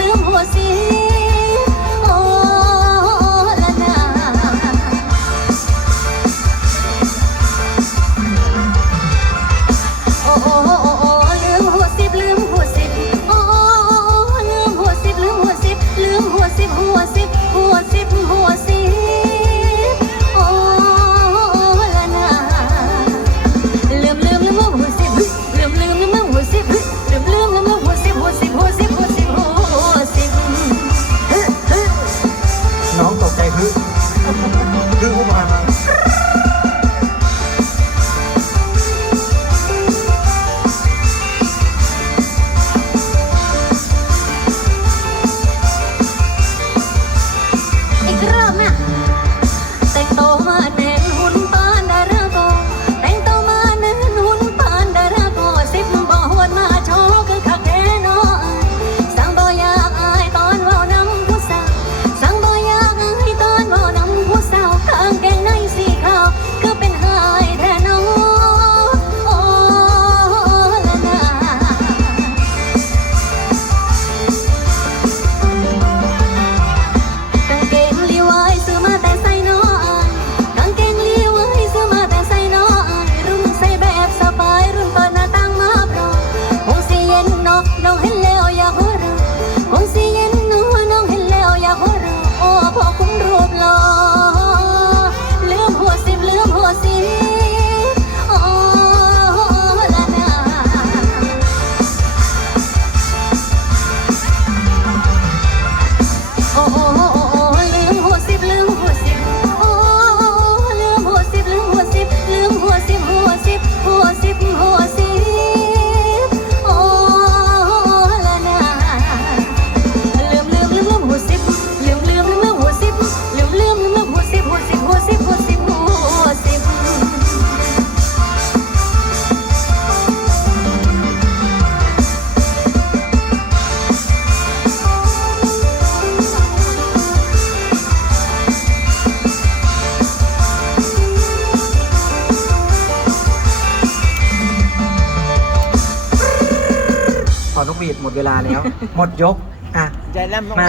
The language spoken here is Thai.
ลืมหัวสีโโอโอโอโอลืมหัวสิบลืมหัวสิบโอ้ลืมหัวสิบลืมหัวสิบลืมหัวสิบหัวสิบหัวสิบหัวสิบโอ้ละนาลืมลืมลืมหัวสิบลืมลืมลืมหัวสิบ ตกใจคือ ขอนกหวีดหมดเวลาแล้ว หมดยก อะมา